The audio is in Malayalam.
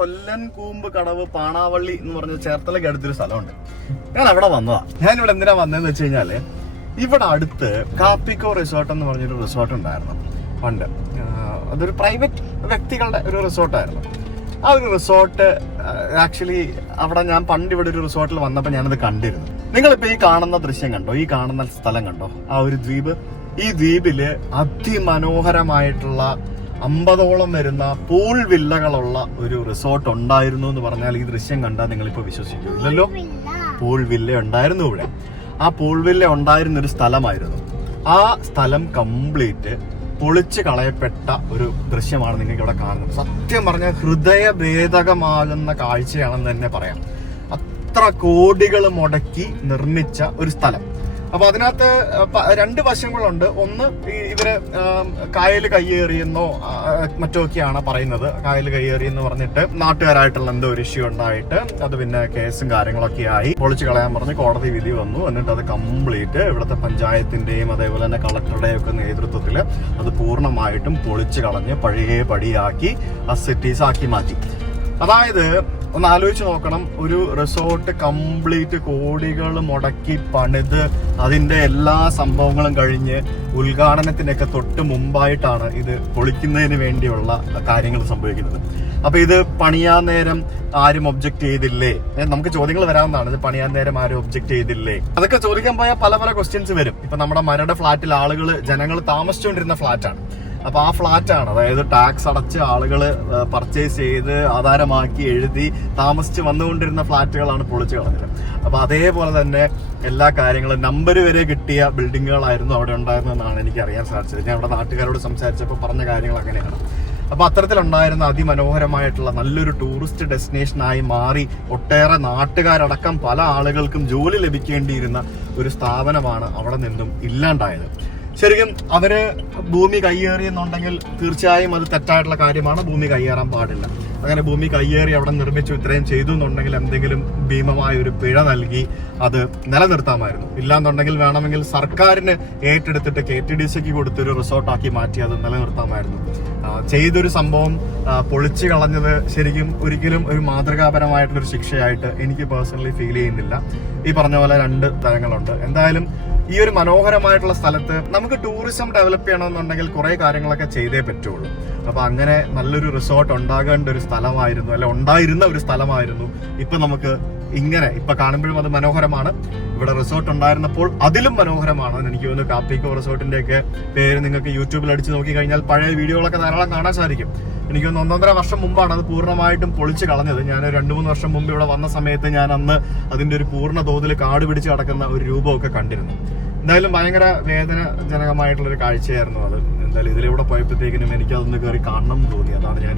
കൊല്ലൻ കൂമ്പ് കടവ് പാണാവള്ളി എന്ന് പറഞ്ഞ ചേർത്തലയ്ക്ക് അടുത്തൊരു സ്ഥലമുണ്ട്. ഞാൻ അവിടെ വന്നതാ. ഞാൻ ഇവിടെ എന്തിനാ വന്നതെന്ന് വെച്ച് കഴിഞ്ഞാൽ ഇവിടെ അടുത്ത് കാപ്പിക്കോ റിസോർട്ട് എന്ന് പറഞ്ഞൊരു റിസോർട്ട് ഉണ്ടായിരുന്നു. പണ്ട് അതൊരു പ്രൈവറ്റ് വ്യക്തികളുടെ ഒരു റിസോർട്ടായിരുന്നു ആ ഒരു റിസോർട്ട് ആക്ച്വലി അവിടെ ഞാൻ പണ്ട് ഇവിടെ ഒരു റിസോർട്ടിൽ വന്നപ്പോൾ ഞാനത് കണ്ടിരുന്നു. നിങ്ങളിപ്പോൾ ഈ കാണുന്ന ദൃശ്യം കണ്ടോ? ഈ കാണുന്ന സ്ഥലം കണ്ടോ? ആ ഒരു ദ്വീപ്. ഈ ദ്വീപിൽ അതിമനോഹരമായിട്ടുള്ള അമ്പതോളം വരുന്ന പൂൾ വില്ലകളുള്ള ഒരു റിസോർട്ട് ഉണ്ടായിരുന്നു എന്ന് പറഞ്ഞാൽ ഈ ദൃശ്യം കണ്ടാൽ നിങ്ങളിപ്പോ വിശ്വസിക്കൂ ഇല്ലല്ലോ പൂൾ വില്ല ഉണ്ടായിരുന്നു ഇവിടെ. ആ പൂൾ വില്ല ഉണ്ടായിരുന്ന ഒരു സ്ഥലമായിരുന്നു. ആ സ്ഥലം കംപ്ലീറ്റ് പൊളിച്ച് കളയപ്പെട്ട ഒരു ദൃശ്യമാണ് നിങ്ങൾക്ക് ഇവിടെ കാണുന്നത്. സത്യം പറഞ്ഞാൽ ഹൃദയഭേദകമാകുന്ന കാഴ്ചയാണെന്ന് തന്നെ പറയാം. അത്ര കോടികൾ മുടക്കി നിർമ്മിച്ച ഒരു സ്ഥലം. അപ്പൊ അതിനകത്ത് രണ്ട് വശങ്ങളുണ്ട്. ഒന്ന് ഇവർ കായൽ കയ്യേറിയെന്നോ ആ, മറ്റോ ഒക്കെയാണ് പറയുന്നത്. കായൽ കയ്യേറിയെന്ന് പറഞ്ഞിട്ട് നാട്ടുകാരായിട്ടുള്ള എന്തോ ഒരു ഇഷ്യൂ ഉണ്ടായിട്ട് അത് പിന്നെ കേസും കാര്യങ്ങളൊക്കെ ആയി. പൊളിച്ചു കളയാൻ പറഞ്ഞ് കോടതി വിധി വന്നു. എന്നിട്ട് അത് കംപ്ലീറ്റ് ഇവിടുത്തെ പഞ്ചായത്തിന്റെയും അതേപോലെ തന്നെ കളക്ടറുടെയും ഒക്കെ നേതൃത്വത്തിൽ അത് പൂർണമായിട്ടും പൊളിച്ചു കളഞ്ഞ് പഴയ പടിയാക്കി ആ സിറ്റീസ് ആക്കി മാറ്റി. അതായത് ഒന്ന് ആലോചിച്ച് നോക്കണം. ഒരു റിസോർട്ട് കംപ്ലീറ്റ് കോടികൾ മുടക്കി പണിത് അതിന്റെ എല്ലാ സംഭവങ്ങളും കഴിഞ്ഞ് ഉദ്ഘാടനത്തിനൊക്കെ തൊട്ട് മുമ്പായിട്ടാണ് ഇത് പൊളിക്കുന്നതിന് വേണ്ടിയുള്ള കാര്യങ്ങൾ സംഭവിക്കുന്നത്. അപ്പോൾ ഇത് പണിയാൻ നേരം ആരും ഒബ്ജക്റ്റ് ചെയ്തില്ലേ? നമുക്ക് ചോദ്യങ്ങൾ വരാവുന്നതാണ്. ഇത് പണിയാൻ നേരം ആരും ഒബ്ജക്റ്റ് ചെയ്തില്ലേ? അതൊക്കെ ചോദിക്കാൻ പോയാൽ പല പല ക്വസ്റ്റ്യൻസ് വരും. ഇപ്പൊ നമ്മുടെ മരട ഫ്ലാറ്റിൽ ആളുകൾ ജനങ്ങൾ താമസിച്ചുകൊണ്ടിരുന്ന ഫ്ലാറ്റാണ് അപ്പൊ ആ ഫ്ലാറ്റാണ്. അതായത് ടാക്സ് അടച്ച് ആളുകൾ പർച്ചേസ് ചെയ്ത് ആധാരമാക്കി എഴുതി താമസിച്ച് വന്നുകൊണ്ടിരുന്ന ഫ്ലാറ്റുകളാണ് പൊളിച്ചു കളഞ്ഞത്. അപ്പോൾ അതേപോലെ തന്നെ എല്ലാ കാര്യങ്ങളും നമ്പർ വരെ കിട്ടിയ ബിൽഡിങ്ങുകളായിരുന്നു അവിടെ ഉണ്ടായിരുന്നതെന്നാണ് എനിക്ക് അറിയാൻ സാധിച്ചത്. ഞാൻ അവിടെ നാട്ടുകാരോട് സംസാരിച്ചപ്പോൾ പറഞ്ഞ കാര്യങ്ങൾ അങ്ങനെയാണ്. അപ്പോൾ അത്തരത്തിലുണ്ടായിരുന്ന അതിമനോഹരമായിട്ടുള്ള നല്ലൊരു ടൂറിസ്റ്റ് ഡെസ്റ്റിനേഷനായി മാറി ഒട്ടേറെ നാട്ടുകാരടക്കം പല ആളുകൾക്കും ജോലി ലഭിക്കേണ്ടിയിരുന്ന ഒരു സ്ഥാപനമാണ് അവിടെ നിന്നും ഇല്ലാണ്ടായത്. ശരിക്കും അവർ ഭൂമി കയ്യേറിയെന്നുണ്ടെങ്കിൽ തീർച്ചയായും അത് തെറ്റായിട്ടുള്ള കാര്യമാണ്. ഭൂമി കയ്യേറാൻ പാടില്ല. അങ്ങനെ ഭൂമി കയ്യേറി അവിടെ നിർമ്മിച്ചു ഇത്രയും ചെയ്തു എന്നുണ്ടെങ്കിൽ എന്തെങ്കിലും ഭീമമായ ഒരു പിഴ നൽകി അത് നിലനിർത്താമായിരുന്നു. ഇല്ലാന്നുണ്ടെങ്കിൽ വേണമെങ്കിൽ സർക്കാരിന് ഏറ്റെടുത്തിട്ട് കെ ടി ഡി സിക്ക് കൊടുത്തൊരു റിസോർട്ടാക്കി മാറ്റി അത് നിലനിർത്താമായിരുന്നു. ചെയ്തൊരു സംഭവം പൊളിച്ചു കളഞ്ഞത് ശരിക്കും ഒരിക്കലും ഒരു മാതൃകാപരമായിട്ടുള്ളൊരു ശിക്ഷയായിട്ട് എനിക്ക് പേഴ്സണലി ഫീൽ ചെയ്യുന്നില്ല. ഈ പറഞ്ഞ പോലെ രണ്ട് തരങ്ങളുണ്ട്. എന്തായാലും ഈ ഒരു മനോഹരമായിട്ടുള്ള സ്ഥലത്ത് നമുക്ക് ടൂറിസം ഡെവലപ്പ് ചെയ്യണമെന്നുണ്ടെങ്കിൽ കുറെ കാര്യങ്ങളൊക്കെ ചെയ്തേ പറ്റുള്ളൂ. അപ്പൊ അങ്ങനെ നല്ലൊരു റിസോർട്ട് ഉണ്ടാകേണ്ട ഒരു സ്ഥലമായിരുന്നു അല്ലെ ഉണ്ടായിരുന്ന ഒരു സ്ഥലമായിരുന്നു. ഇപ്പൊ നമുക്ക് ഇങ്ങനെ ഇപ്പൊ കാണുമ്പോഴും അത് മനോഹരമാണ്. ഇവിടെ റിസോർട്ട് ഉണ്ടായിരുന്നപ്പോൾ അതിലും മനോഹരമാണ്. എനിക്ക് തോന്നുന്നു കാപ്പിക്കോ റിസോർട്ടിന്റെ ഒക്കെ പേര് നിങ്ങൾക്ക് യൂട്യൂബിൽ അടിച്ച് നോക്കി കഴിഞ്ഞാൽ പഴയ വീഡിയോകളൊക്കെ ധാരാളം കാണാൻ സാധിക്കും. എനിക്ക് തോന്നുന്നു ഒന്നൊന്നര വർഷം മുമ്പാണ് അത് പൂർണമായിട്ടും പൊളിച്ച് കളഞ്ഞത്. ഞാൻ രണ്ടു മൂന്ന് വർഷം മുമ്പ് ഇവിടെ വന്ന സമയത്ത് ഞാൻ അന്ന് അതിന്റെ ഒരു പൂർണ തോതിൽ കാട് പിടിച്ച് കിടക്കുന്ന ഒരു രൂപമൊക്കെ കണ്ടിരുന്നു. എന്തായാലും ഭയങ്കര വേദനജനകമായിട്ടുള്ള ഒരു കാഴ്ചയായിരുന്നു അത്. എന്തായാലും ഇതിലൂടെ പോയപ്പോഴത്തേക്കിനും എനിക്കതൊന്ന് കയറി കാണണം എന്ന് തോന്നി. അതാണ് കയറിയത്